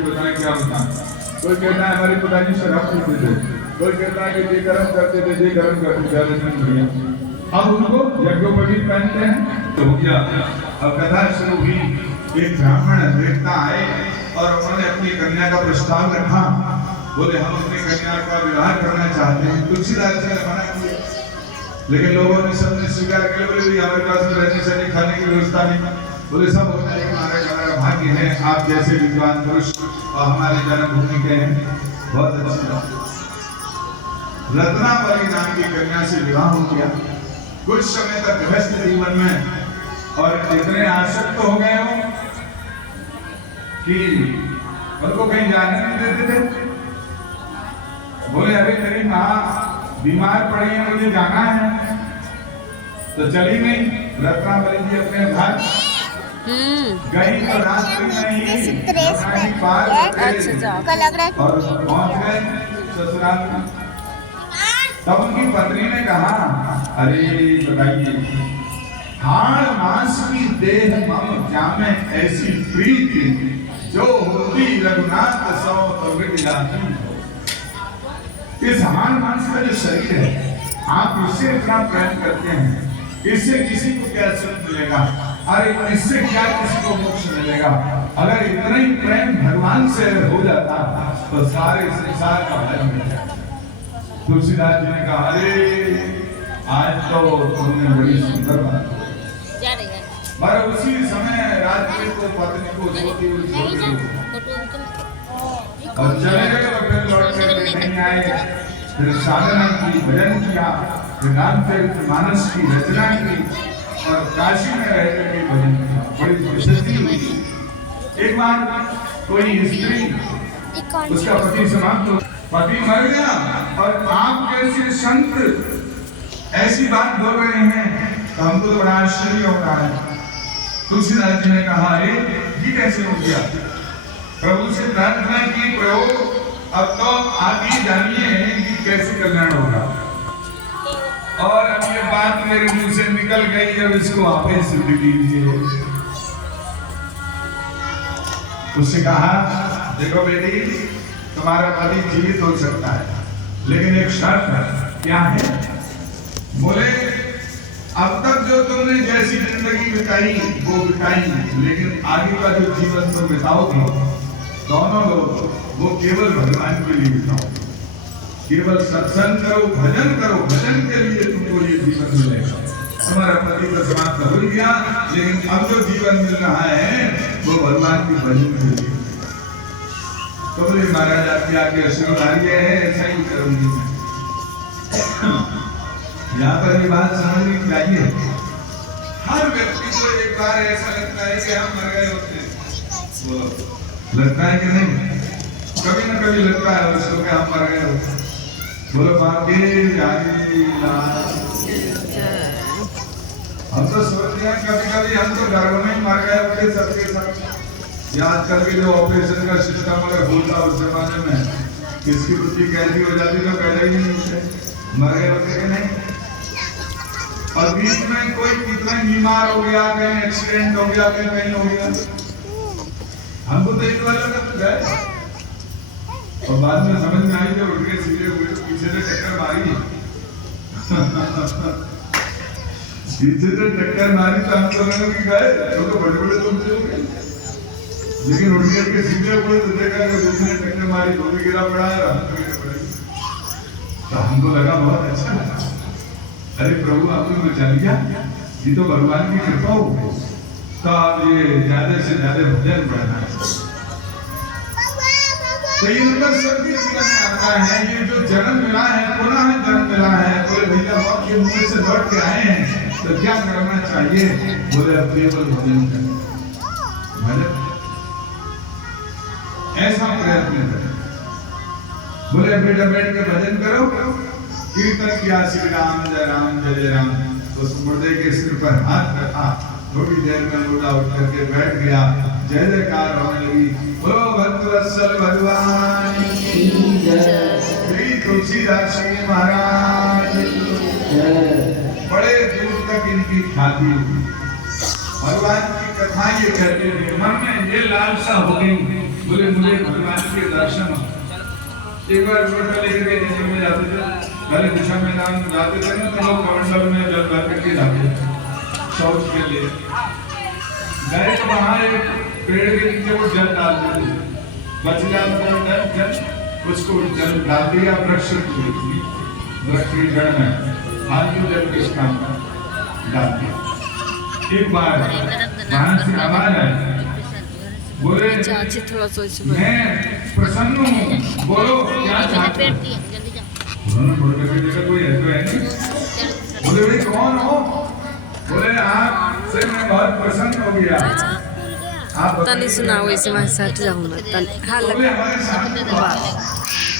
भी बताएं क्या बताएं। कोई कहता है हमारे पिताजी शराब पीते थे, कोई कहता है कि ये कर्म करते थे, ये कर्म करते थे, नहीं भैया। अब उनको यज्ञोपवीत पहनते हैं तो हो गया। अब कथा शुरू हुई। एक ब्राह्मण देवता आए और उन्होंने अपनी कन्या का प्रस्ताव रखा। बोले हम अपनी कन्या का विवाह करना चाहते हैं। तुलसीदास जी ने मना किया, लेकिन लोगों ने सबने स्वीकार किया। बोले हमारे पास में रहने सहने खाने की व्यवस्था नहीं। बोले सब होता है, हमारा भाग्य है, आप जैसे विद्वान पुरुष और हमारे जन्मभूमि के हैं, बहुत अच्छी बात। रत्नावली नाम की कन्या से विवाह हो गया। कुछ समय तक गृहस्थ जीवन में और इतने आसक्त हो गए हो कि उनको कहीं जाने नहीं देते थे। बोले अरे मेरी माँ बीमार पड़ी है, मुझे जाना है, तो चली नहीं। रत्नावली जी अपने घर गई तो रात्रि में ही पार और पहुंच गए ससुराल में। तब उनकी पत्नी ने कहा अरे बताइए, हाड़ मांस की देह मम जामे ऐसी प्रीति, जो होती रघुनाथ सौ तो मिट जाती। इस हाड़ मांस का जो शरीर है, आप इससे इतना प्रेम करते हैं, इससे किसी को क्या सुख मिलेगा? अरे इससे क्या किसी को मोक्ष मिलेगा? अगर इतना ही प्रेम भगवान से हो जाता तो सारे संसार का भय मिल जाता। तुलसीदास जी ने कहा अरे आज तो तुमने बड़ी सुंदर बात पर उसी समय रात्रि को पत्नी को सोती हुई और चले गए। तो फिर लौट कर नहीं आए। फिर साधना की, भजन किया, रामचरितमानस की रचना की और काशी में रह करके भजन किया। बड़ी प्रसिद्धि हुई। एक बार कोई स्त्री, उसका पति समाप्त हो, पति मर गया और आप जैसे संत ऐसी बात बोल रहे हैं तो हमको तो बड़ा आश्चर्य हो रहा है। तुलसीदास जी ने कहा अरे ये कैसे हो गया? प्रभु से प्रार्थना की, प्रभु अब तो आप ही जानिए कि कैसे कल्याण होगा। और अब ये बात मेरे मुंह से निकल गई, अब इसको आप ही सिद्ध कीजिए। उससे कहा देखो बेटी, तुम्हारा पति जीवित हो सकता है, लेकिन एक शर्त है। क्या है? बोले अब तक जो तुमने जैसी जिंदगी बिताई वो बिताई, लेकिन आगे का जो जीवन तुम बिताओगे दोनों लोग वो केवल भगवान के लिए बिताओ। केवल सत्संग करो, भजन करो, भजन के लिए तुमको ये जीवन मिलेगा। तुम्हारा पति तो समाप्त हो गया, लेकिन अब जो जीवन मिल रहा है वो भगवान के भजन के लिए। तो बोले महाराज आपकी आगे आशीर्वाद है, ऐसा ही करूंगी मैं। यहाँ पर ये बात समझनी चाहिए। हर व्यक्ति को एक बार ऐसा लगता है कि हम मर गए होते हैं। लगता है कि नहीं? कभी ना कभी लगता है उसको कि हम मर गए होते। बोलो बाकी हम तो सोचते हैं कभी-कभी हम तो गर्भ में ही मर गए होते सबके सब। या आजकल के जो ऑपरेशन का सिस्टम अगर होता उस जमाने में किसकी बुद्धि कैसी हो जाती तो पैदा ही नहीं होते, मर गए होते कि नहीं। और बीच में कोई कितना बीमार हो गया, कहीं एक्सीडेंट हो गया, कहीं हो गया, हमको तो एक बार लगा गए और बाद में समझ में आई जब उठ के सीधे हुए पीछे से टक्कर मारी। पीछे से टक्कर मारी तो हम तो गए, तो बड़े-बड़े लोग थे, लेकिन उठ के सीधे हुए तो देखा कि दूसरे टक्कर मारी, वो भी गिरा पड़ा है, हम भी गिर पड़े। तो हमको लगा बहुत अच्छा लगा। अरे प्रभु आपने बचा लिया, ये तो भगवान की कृपा हो गई। तो आप ये ज्यादा से ज्यादा भजन पढ़ना। तो ये मतलब सबके जीवन में आता है, ये जो जन्म मिला है, पुनः जन्म मिला है। बोले भैया मौत के मुंह से लौट के आए हैं तो क्या करना चाहिए? बोले अब केवल भजन करें, भजन ऐसा प्रयत्न करें। बोले बेटा बैठ के भजन करो, कीर्तन किया श्री राम जय जय राम। उस मुर्दे के सिर पर हाथ रखा, थोड़ी देर में मुर्दा उठ करके बैठ गया, जय जयकार होने लगी। बोलो भक्तवत्सल भगवान की जय, श्री तुलसीदास जी महाराज की जय। बड़े दूर तक इनकी ख्याति हुई। भगवान की कथा ये कहते थे, मन में ये लालसा हो गई बोले मुझे भगवान के दर्शन हो। एक बार लोटा लेकर के जंगल में जाते थे, पहले दिशा में नाम जाते थे ना, तो लोग कमंडल में जल भर करके जाते थे शौच के लिए। गए तो वहाँ एक पेड़ के नीचे वो जल डालते थे, बच जाता था जल, उसको जल डाल दिया वृक्ष की जड़ में, फालतू जल किस काम का डाल दिया। एक बार वहाँ से आवाज आई, बोले मैं प्रसन्न हूँ, बोलो क्या चाहते हो? उन्होंने बोल करके देखा कोई है तो है नहीं। बोले भाई कौन हो? बोले आपसे मैं बहुत प्रसन्न हो गया। आप तनी सुनाओ इसे मैं सट जाऊंगा तन हाल बोले हमारे सामने तो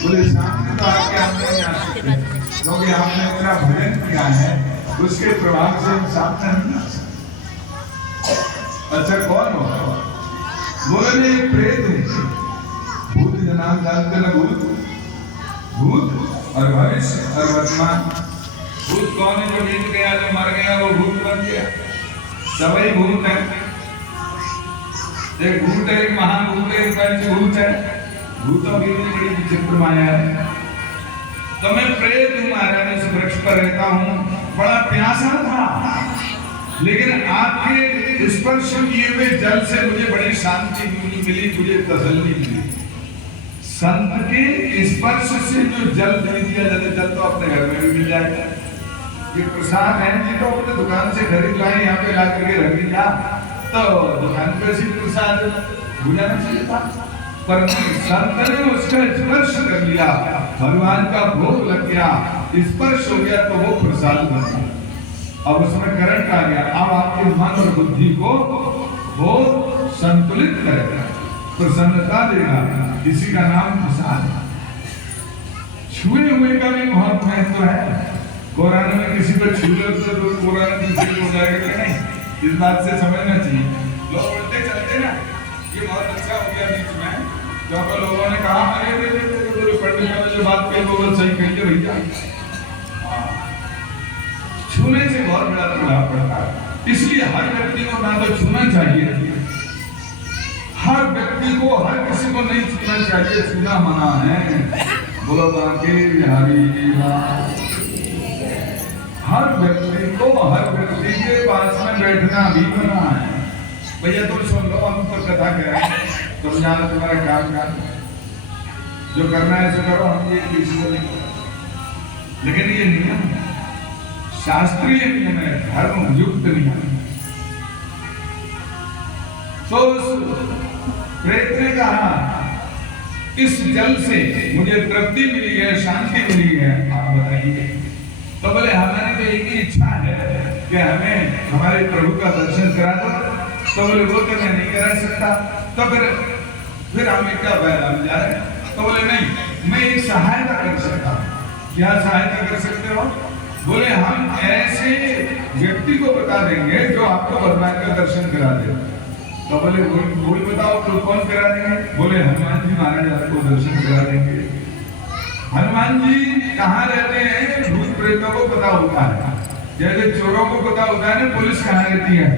बोले सामने तो आके हम नहीं आ सकते, क्योंकि आपने इतना भजन किया है, उसके प्रभाव से हम सामने नहीं आ सकते। अच्छा कौन हो? बोले मैं एक प्रेत हूँ। भूत का नाम जानते ना? भूत और भविष्य और वर्तमान। भूत कौन है? जो बीत गया, जो मर गया, वो भूत बन गया। सभी भूत है। एक भूत है, एक महाभूत है, एक पंचभूत है। भूतों की बड़ी विचित्र माया है। तो मैं प्रेत हूँ महाराज, इस वृक्ष पर रहता हूँ। बड़ा प्यासा था, लेकिन आपके स्पर्श किए हुए जल से मुझे बड़ी शांति मिली, मुझे तसल्ली मिली। संत के स्पर्श से जो जल दे दिया जाता, जल तो अपने घर में भी मिल जाएगा। ये प्रसाद है जी, तो अपने दुकान से खरीद लाए, यहाँ पे ला करके रख दिया, तो दुकान पे से प्रसाद बुझाना चाहिए था। पर संत ने उसका स्पर्श कर लिया, भगवान का भोग लग गया, स्पर्श हो गया, तो वो प्रसाद बन गया। अब उसमें करंट आ गया। अब आपके मन और बुद्धि को वो संतुलित करेगा, प्रसन्नता देगा। इसी का नाम प्रसाद है। छुए हुए का भी बहुत महत्व है। कोरोना में किसी को छू लो तो कोरोना दूसरे हो जाएगा कि नहीं, इस बात से समझना चाहिए। लोग बोलते चलते ना, ये बहुत अच्छा हो गया बीच में, क्योंकि लोगों ने कहा अरे पंडित ने जो बात कही वो सही कही है भैया। छूने से बहुत बड़ा प्रभाव पड़ता है, इसलिए हर व्यक्ति को ना तो छूना चाहिए, हर व्यक्ति को, हर किसी को नहीं छूना चाहिए, छूना मना है। बोलो बांके बिहारी की बात। हर व्यक्ति को, हर व्यक्ति के पास में बैठना भी मना है। भैया तुम सुन लो, हम तो कथा करें, तुम जानो तुम्हारा काम का जो करना है सो करो, हम ये किसी को नहीं। लेकिन ये नियम है, शास्त्रीय नियम है, धर्म युक्त नियम है। तो प्रेत ने कहा इस जल से मुझे तृप्ति मिली है, शांति मिली है, आप बताइए। तो बोले हमारी तो एक ही इच्छा है कि हमें हमारे प्रभु का दर्शन करा दो। तो बोले वो तो मैं नहीं करा सकता, तो फिर हमें क्या फायदा मिल जाए? तो बोले नहीं, मैं एक सहायता कर सकता हूँ। क्या सहायता कर सकते हो? बोले हम ऐसे व्यक्ति को बता देंगे जो आपको भगवान का दर्शन करा दे। तो बोले बोल बताओ तो कौन करा देंगे? बोले हनुमान जी महाराज आपको दर्शन करा देंगे। हनुमान जी कहाँ रहते हैं? भूत प्रेतों को पता होता है, जैसे चोरों को पता होता है ना पुलिस कहाँ रहती है,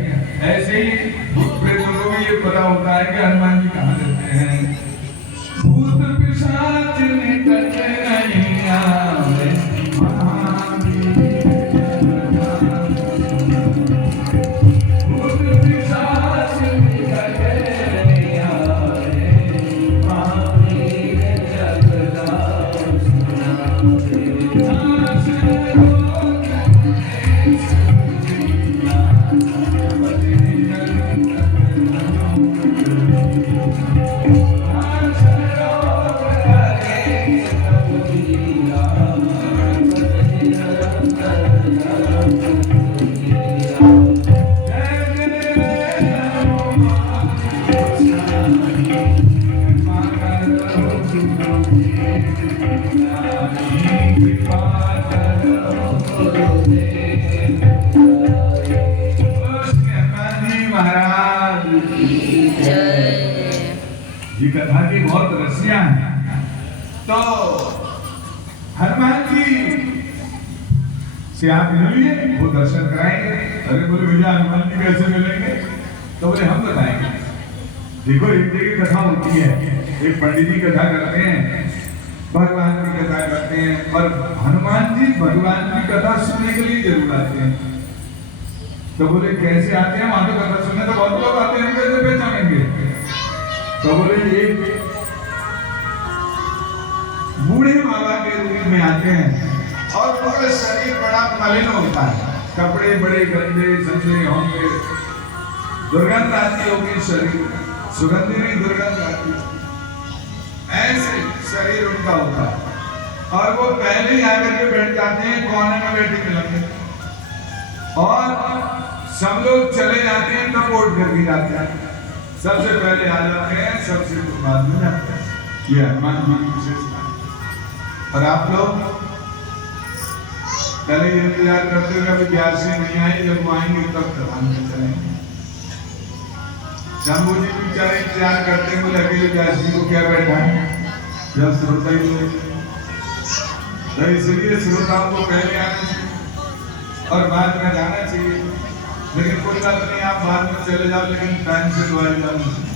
ऐसे ही भूत प्रेतों को भी ये पता होता है कि हनुमान जी कहाँ रहते हैं। भूत पिशाच निकट नहीं आवे, ये कथा की बहुत रसिया है। तो हनुमान जी से आप मिलिए, वो दर्शन कराएंगे। अरे बोले भैया हनुमान जी कैसे मिलेंगे? तो बोले हम बताएंगे। देखो एक जगह कथा होती है एक पंडित जी कथा करते हैं, भगवान की कथा करते हैं, और हनुमान जी भगवान की कथा सुनने के लिए जरूर आते हैं। तो बोले कैसे आते हैं? वहां तो कथा सुनने तो बहुत लोग आते हैं, कैसे पहचानेंगे? तो बोले एक बूढ़े बाबा के रूप में आते हैं और उनका शरीर बड़ा मलिन होता है, कपड़े बड़े गंदे संदे होंगे, दुर्गंध आती होगी, शरीर सुगंधी नहीं दुर्गंध आती, ऐसे शरीर उनका होता है। और वो पहले ही आकर के बैठ जाते हैं, कोने में बैठे मिलेंगे, और सब लोग चले जाते हैं तब वोट करके जाते हैं, सबसे पहले आ जाते हैं, सबसे बाद में जाते हैं। ये हनुमान जी की विशेषता है। और आप लोग पहले इंतजार करते हुए अभी बिहार से नहीं आए, जब वो आएंगे तब प्रधान में चलेंगे। शंभू जी बेचारे इंतजार करते हैं, बोले अकेले व्यास जी को क्या बैठा है, जब श्रोता ही नहीं, तो इसलिए श्रोताओं को पहले आना चाहिए और बाद में जाना चाहिए। लेकिन कोई बात नहीं, आप बाद में चले जाओ, लेकिन टाइम से द्वारा जाना चाहिए।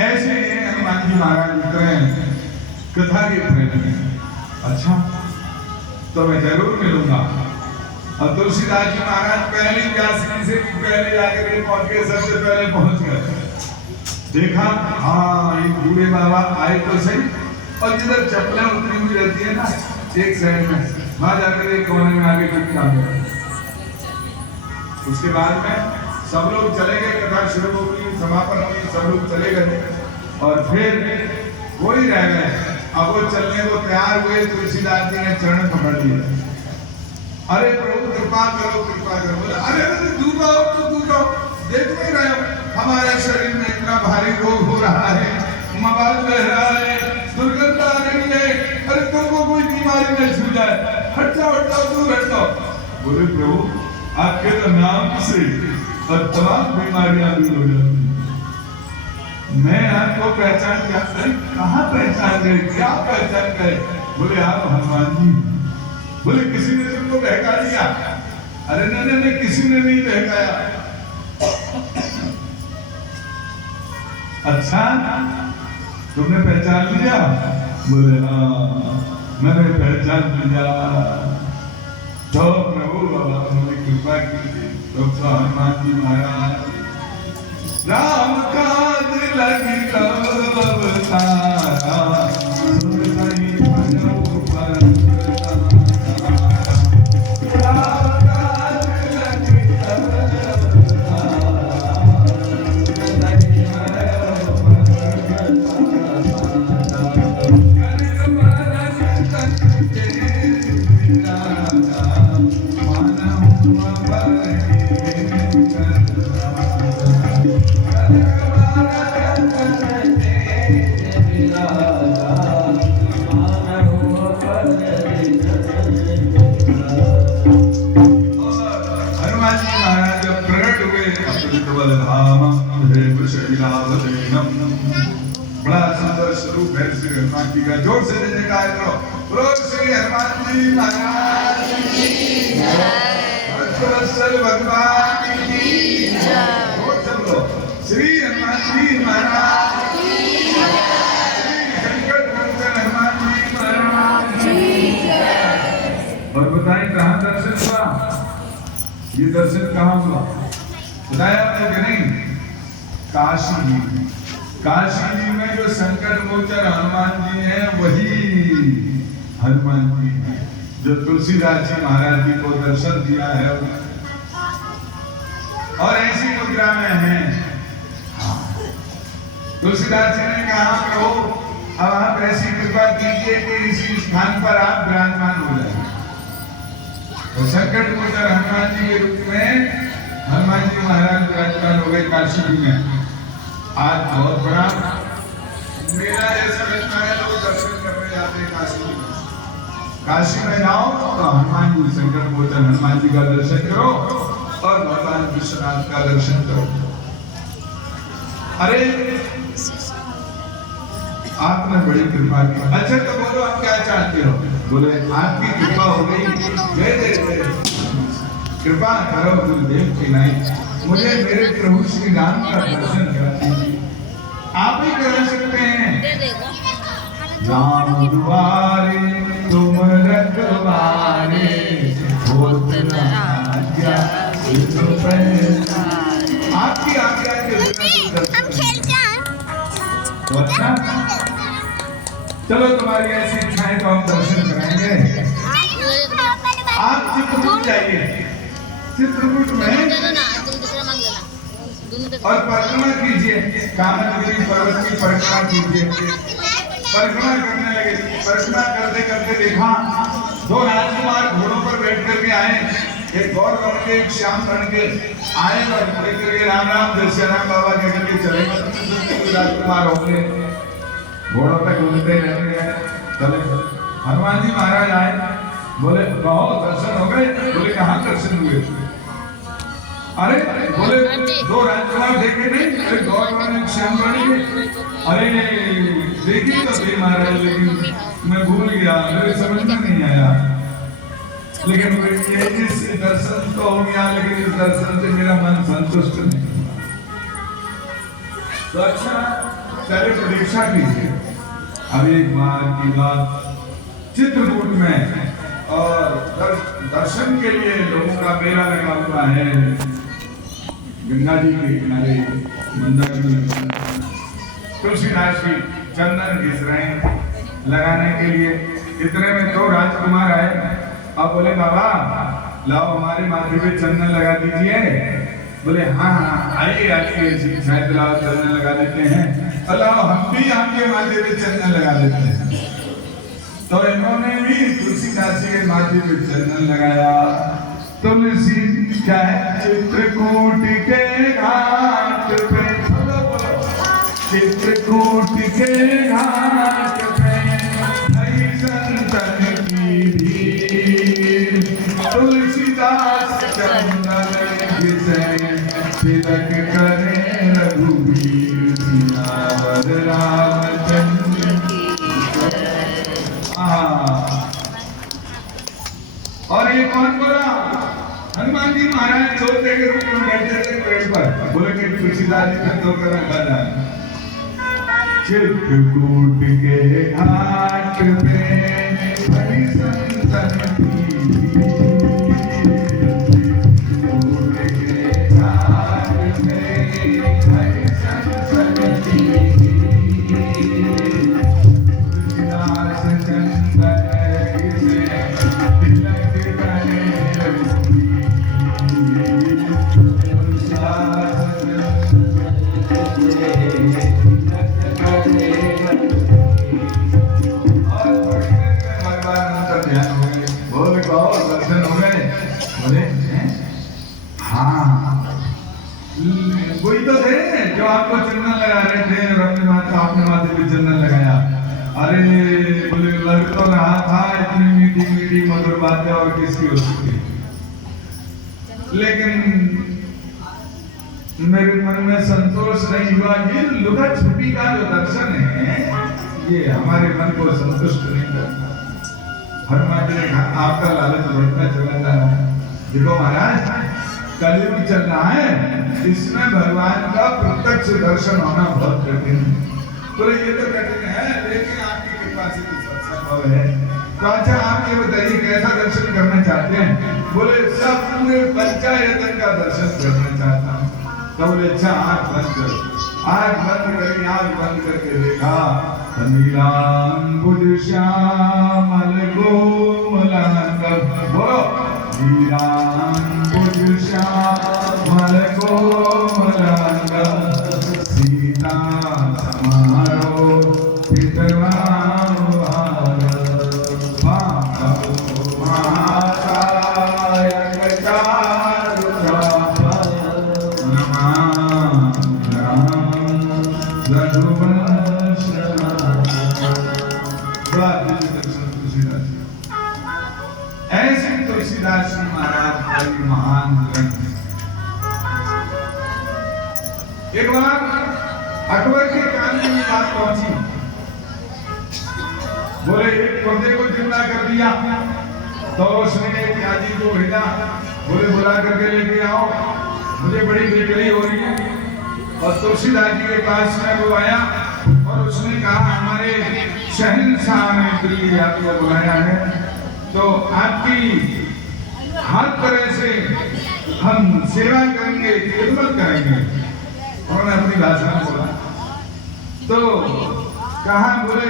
ऐसे हनुमान जी महाराज उतरे कथा के प्रेम में। अच्छा, तो मैं जरूर मिलूंगा। और तुलसीदास जी महाराज पहले व्यास जी से पहले जाकर के पहुंच गए, सबसे पहले पहुंच गए। देखा, हाँ एक बूढ़े बाबा आए तो सही, और जिधर चप्पलें उतरी हुई रहती है ना एक साइड में, वहां जाकर एक कोने में आगे चुपचाप गए। उसके बाद में सब लोग चले गए, कथा शुरू हो गई, समापन हो गई, सब लोग चले गए, और फिर वही रह गए। अब वो चलने को तैयार हुए, तुलसीदास जी ने चरण पकड़ लिए, अरे प्रभु कृपा करो, कृपा करो। बोले अरे दूर आओ, तो दूर आओ, देख नहीं रहे हो हमारे शरीर में इतना भारी रोग हो रहा है, मवाल बह रहा है, दुर्गंध आ रही है, अरे तुमको कोई बीमारी न छू जाए, हट जाओ, हट जाओ, दूर हट जाओ। बोले प्रभु आपके तो नाम से और तमाम बीमारियां दूर हो जाती। मैं आपको पहचान क्या? कहाँ पहचान गए, क्या पहचान गए? बोले आप हनुमान जी। बोले किसी ने तुमको बहका दिया? अरे नहीं, किसी ने नहीं बहकाया। अच्छा, तुमने पहचान लिया? बोले हाँ मैंने पहचान लिया। तो प्रभु बाबा उन्होंने कृपा की, तो हनुमान जी महाराज राम काज लगी कब अवतारा, सुन नहीं भजो पर राम काज लगी कब अवतारा, सुन नहीं भजो बड़ा सुंदर स्वरूप है श्री हनुमान जी का। जोर से जयकार करो, बोलो श्री हनुमान जी महाराज की जय, भगवान की जय। जोर से बोलो श्री हनुमान जी महाराज की जय, संकट मोचन हनुमान जी महाराज की जय। और बताएं कहाँ दर्शन हुआ? ये दर्शन कहाँ हुआ बताया आपने कि नहीं? काशी जी। काशी जी में जो संकट मोचन हनुमान जी हैं, वही हनुमान जी हैं जो तुलसीदास जी महाराज जी को दर्शन दिया है। और ऐसी मुद्रा में हैं। तुलसीदास जी ने कहा प्रभु अब आप ऐसी कृपा कीजिए कि इसी स्थान पर आप विराजमान हो जाए। तो संकट मोचन हनुमान जी के रूप में हनुमान जी महाराज विराजमान हो गए काशी जी में। आज बहुत बड़ा मेला जैसा लगता है, लोग दर्शन करने जाते हैं काशी में। काशी में जाओ तो हनुमान जी संकट मोचन हनुमान जी का दर्शन करो और भगवान विश्वनाथ का दर्शन करो। अरे आपने बड़ी कृपा की। अच्छा तो बोलो आप क्या चाहते हो? बोले आपकी कृपा हो गई, जय जय जय। कृपा करो गुरुदेव की नहीं, मुझे मेरे प्रभु श्री राम का दर्शन करा दीजिए। आप ही कर सकते हैं। राम दुआरे तुम रखवारे, होत न आज्ञा सिद्ध पैसारे। आपकी आज्ञा के बिना हम खेल जाएं। तो अच्छा, चलो तुम्हारी ऐसी इच्छाएं तो हम दर्शन कराएंगे। आप चित्रकूट जाइए, चित्रकूट में और परिक्रमा कीजिए, कामदगिरि पर्वत की परिक्रमा कीजिए। परिक्रमा करने लगे, परिक्रमा करते करते देखा दो राजकुमार घोड़ों पर बैठ करके आए, एक गौर बन के एक श्याम बन के आए और लेकर के राम राम जय श्री राम बाबा कह करके चले। राजकुमार होंगे घोड़ों पे घूमते रहते हैं, चले। हनुमान जी महाराज आए, बोले कहो दर्शन हो गए? बोले कहाँ दर्शन हुए? अरे बोले दो राजकुमार देखे नहीं? अरे गौर बन श्याम बन। अरे देखी तो थे महाराज, लेकिन मैं भूल गया, मेरे समझ में नहीं आया। लेकिन ये इस दर्शन तो हो गया, लेकिन इस दर्शन से मेरा मन संतुष्ट नहीं। तो अच्छा चले प्रतीक्षा कीजिए। अब एक बार की बात, चित्रकूट में और दर्शन के लिए लोगों का मेला लगा हुआ है। गंगा जी के किनारे मंदाकिनी तुलसीदास की चंदन घिस रहे हैं लगाने के लिए। इतने में दो राजकुमार आए, अब बोले बाबा लाओ हमारे माथे पे चंदन लगा दीजिए। बोले हाँ हाँ आइए आइए, शायद लाओ चंदन लगा देते हैं। अल्लाह हम भी आपके माथे पे चंदन लगा देते हैं। तो इन्होंने भी तुलसीदास जी के माथे पे चंदन लगाया। तुलसी क्या है? चित्रकूट के घाट पे, चित्रकूट के घाट पे भई संतन की भीड़। तुलसीदास चंदन घिसे, तिलक करे रघुवीर। सियावर रामचंद्र की जय। और ये कौन बोला? हनुमान जी महाराज सोते के रूप में बैठे थे पेड़ पर। बोले कि तुलसीदास जी का तो कर रखा था। चित्रकूट के घाट पे भई संतन की भीड़। चित्रकूट के घाट पे भई संतन की भीड़। तुलसीदास चंदन घिसे, तिलक करे रघुवीर। कोई तो थे जो आपको चंदन लगा रहे थे और अपने माथे पे चंदन लगाया। अरे बोले लग तो रहा था इतनी मीठी मीठी मधुर बातें और किसकी हो सकती, लेकिन मेरे मन में संतोष नहीं हुआ। ये लुका छुपी का जो दर्शन है ये हमारे मन को संतुष्ट नहीं करता। हनुमान जी ने कहा आपका लालच बढ़ता चला जा रहा है। देखो महाराज कलयुग चल रहा है, इसमें भगवान का प्रत्यक्ष दर्शन होना बहुत कठिन है। तो ये तो कठिन है, लेकिन आपकी कृपा से तो सब संभव है। तो अच्छा आप ये बताइए कैसा दर्शन करना चाहते हैं? बोले सब पूरे पंचायतन का दर्शन करना चाहता हूँ। तो बोले अच्छा आँख बंद करो। आँख बंद करके आँख बंद करके देखा नीलांबुज श्यामल कोमलांग। बोलो नीलांबुज श्यामल कोमलांग। सीता समारो पितराम ऐसे तुलसीदास जी महाराज बड़ी महान ग्रंथ। एक बार अकबर के कान में ये बात पहुंची। बोले एक पर्दे को जिंदा कर दिया, तो उसने त्याजी को भेजा। बोले बुला करके लेके आओ, मुझे बड़ी बेचैनी हो रही है। और तुलसीदास जी के पास में वो आया और उसने कहा हमारे शहंशाह ने दिल्ली आपको बुलाया है, तो आपकी हर तरह से हम सेवा करेंगे, खिदमत करेंगे। उन्होंने अपनी भाषा में बोला। तो कहा बोले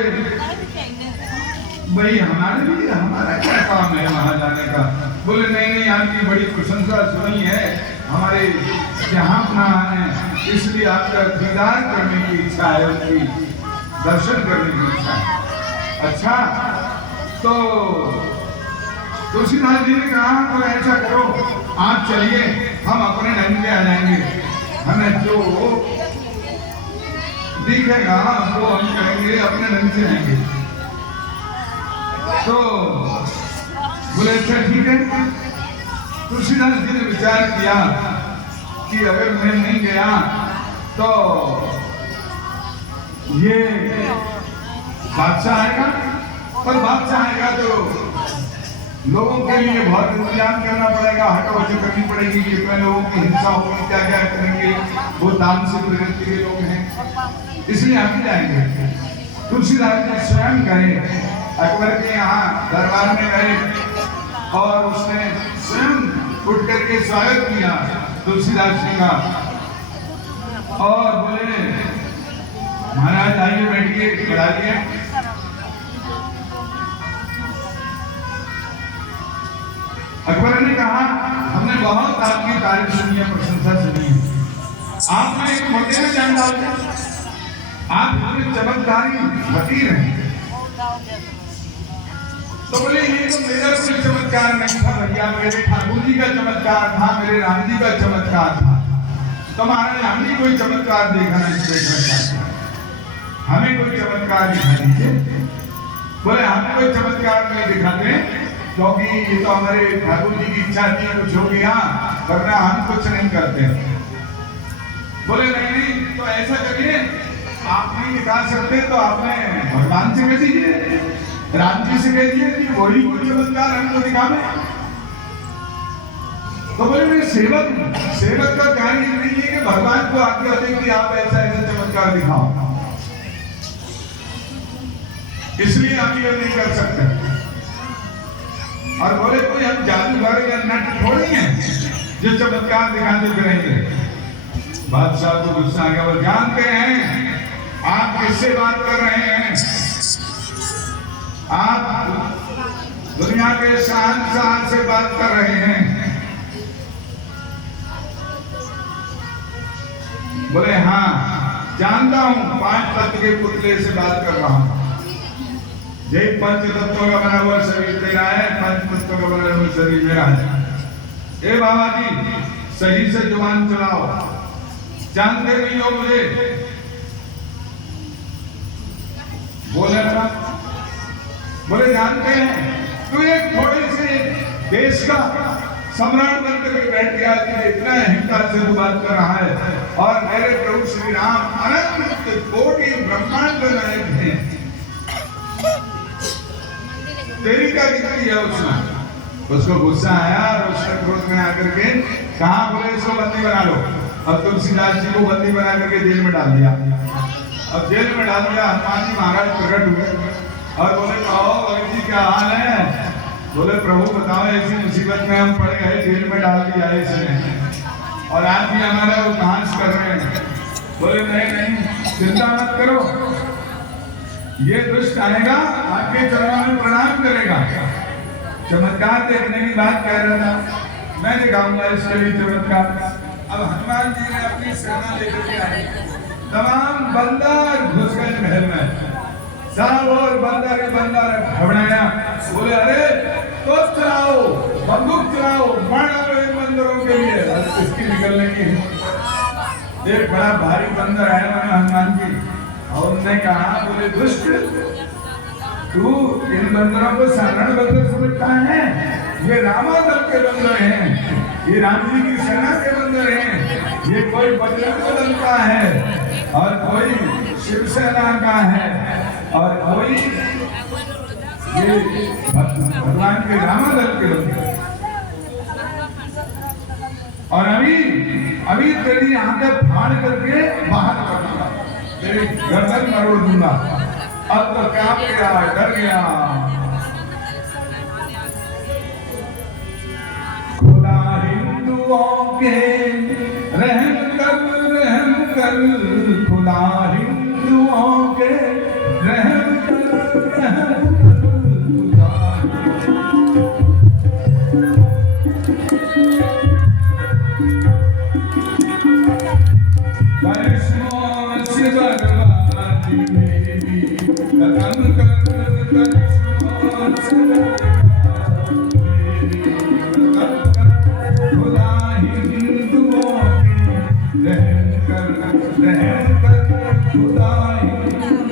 भाई हमारा क्या काम है वहां जाने का। बोले नहीं आपकी बड़ी प्रशंसा सुनी है, हमारे जहाँ है इसलिए आपका दीदार करने की इच्छा है, उनकी दर्शन करने की इच्छा है। अच्छा, तो तुलसीदास जी ने कहा तो ऐसा करो आप चलिए, हम अपने ढंग से आ जाएंगे, हमें जो दिखेगा वो हम करेंगे, अपने ढंग से आएंगे। तो बोले अच्छा ठीक है। तुलसीदास जी ने विचार किया कि अगर मैं नहीं गया तो ये बादशाह आएगा, और बादशाह आएगा तो लोगों के लिए बहुत इंतजाम करना पड़ेगा, हटोहटी करनी पड़ेगी, कितने लोगों की हिंसा होगी, क्या क्या करेंगे, वो तामसिक प्रवृत्ति के लोग हैं, इसलिए हम जाएंगे। तुलसीदास जी स्वयं गए, अकबर के यहाँ दरबार में गए और उसने स्वयं उठ करके स्वागत किया तुलसीदास जी का, और बोले महाराज आइए बैठिए, खिलाइए। अकबर ने कहा हमने बहुत आपकी तारीफ सुनी है, प्रशंसा सुनी है, आपने एक मुद्दे में जान डालते, आप चमत्कारी फकीर हैं। तो बोले ये तो मेरा कोई चमत्कार नहीं था भैया, मेरे ठाकुर जी का चमत्कार था, मेरे राम जी का चमत्कार था, तो महाराज हम भी कोई चमत्कार देखना चाहते हैं, हमें कोई चमत्कार दिखा दीजिए। बोले हमें कोई चमत्कार नहीं दिखाते, क्योंकि ये तो हमारे ठाकुर जी की इच्छा थी, कुछ हो गया, वरना हम कुछ नहीं करते। बोले नहीं तो ऐसा करिए, आप नहीं दिखा सकते तो आपने भगवान से कह दीजिए, राम जी से कह दीजिए कि वही कोई चमत्कार हमको दिखावे। तो बोले मैं सेवक का कार्य नहीं है कि भगवान को आज्ञा दे कि आप ऐसा ऐसा चमत्कार दिखाओ, इसलिए आप ये नहीं कर सकते। और बोले कोई हम जादूगर या नट थोड़ी हैं जो चमत्कार दिखाते फिरेंगे। बादशाह को गुस्सा आ गया, वो जानते हैं आप किससे बात कर रहे हैं, आप दुनिया के शहंशाह से बात कर रहे हैं। बोले हाँ जानता हूं, 5 तत्व के पुतले से बात कर रहा हूं। यही 5 तत्वों का बना हुआ शरीर तेरा है, 5 तत्वों का बना हुआ शरीर मेरा है। ए बाबा जी सही से जुबान चलाओ, जानते नहीं हो मुझे। बोले ना, बोले जानते हैं, तू एक थोड़े से देश का सम्राट बनकर के बैठ गया कि इतना अहंकार से तू बात कर रहा है, और मेरे प्रभु श्री राम अनंत कोटि ब्रह्मांड नायक हैं, तेरी क्या गिनती है। उसको गुस्सा आया और उसने क्रोध में आकर के कहा बोले इसको बंदी बना लो। अब तुलसीदास जी को बंदी बना करके जेल में डाल दिया। अब जेल में डाल दिया, हनुमान जी महाराज प्रकट हुए और बोले कहो भगत जी क्या हाल है। बोले प्रभु बताओ ऐसी मुसीबत में हम पड़ गए, जेल में डाल दिया इसने और आप भी हमारा उपहास कर रहे हैं। बोले नहीं चिंता मत करो, ये दुष्ट आएगा आपके चरणों में प्रणाम करेगा। चमत्कार देखने की बात कह रहा था, मैं दिखाऊंगा इसके लिए चमत्कार। अब हनुमान जी ने अपनी सेना लेकर के आए, तमाम बंदर घुस गए महल में, सब और बंदर ही बंदर घबराया। बोले अरे तो चलाओ, बंदूक चलाओ, मार डालो इन बंदरों के लिए। इसकी निकलने की एक बड़ा भारी बंदर आया हनुमान जी और उन्होंने कहा बोले दुष्ट तू इन बंदरों को साधारण बंदर समझता है, ये रामादल के बंदर हैं, ये राम जी की सेना के बंदर हैं, ये कोई बजरंग दल का है और कोई शिवसेना का है और कोई ये भगवान के रामादल के बंदर। और अभी अभी तेरी आंखें फाड़ करके बाहर कर दूंगा, तेरी गर्दन मरोड़ दूंगा। अब तो कांप गया, डर गया। खुदा हिंदुओं के रहम कर, खुदा हिंदुओं के रहम कर, खुदा। करिश्मों से बर्बादी मेरी खत्म कर, करिश्मों से बर्बादी मेरी खत्म कर। खुदा हिंदुओं की रहम कर, खुदा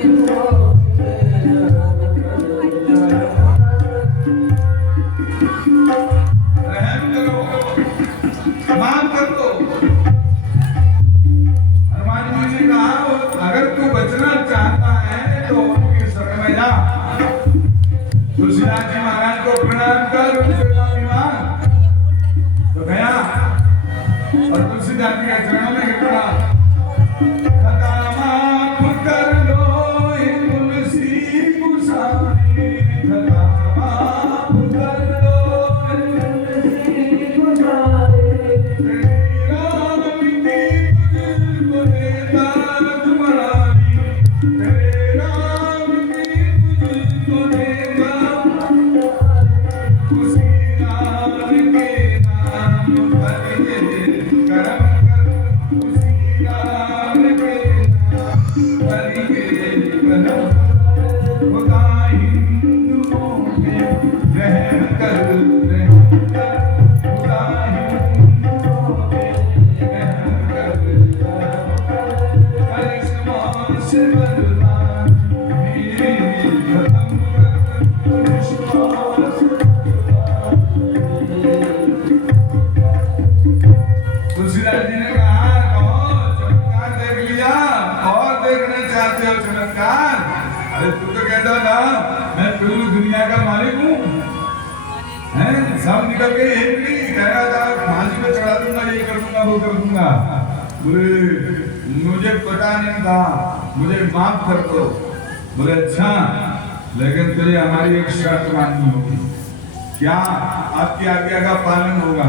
हिंदुओं रहम करो, माफ कर दो। हनुमान जी ने कहा अगर तू बचना चाहता है तो उनकी शरण में जा। तुलसीदास जी महाराज को प्रणाम कर, उनसे माफी मांग। तो गया और तुलसीदास जी के चरणों में गिर पड़ा। खता माफ कर दो हे तुलसी गोसाई, खता माफ कर दो हे तुलसी गोसाई। तेरी राम की तुझको देता तुम्हारी, तेरे राम की तुझको देता, उसी राम के नाम पर ये करम कर, उसी राम के नाम पर ये करम। खुदा हिंदुओं पे रहम कर, खुदा हिंदुओं पे रहम कर। करिश्मों से बर्बादी मेरी खत्म कर, करिश्मों से तुलसीदास जी ने कहा चमत्कार देख लिया और देखना चाहते हो चमत्कार? अरे तू तो कहता था मैं पूरी दुनिया का मालिक हूँ, सब निकल गए, एक भी कह रहा था फांसी पे चढ़ा दूंगा, ये कर दूंगा, वो कर दूंगा। बोले मुझे पता नहीं था, मुझे माफ कर दो। बोले अच्छा, लेकिन तुझे हमारी एक शर्त माननी होगी। क्या? आपकी आज्ञा का पालन होगा।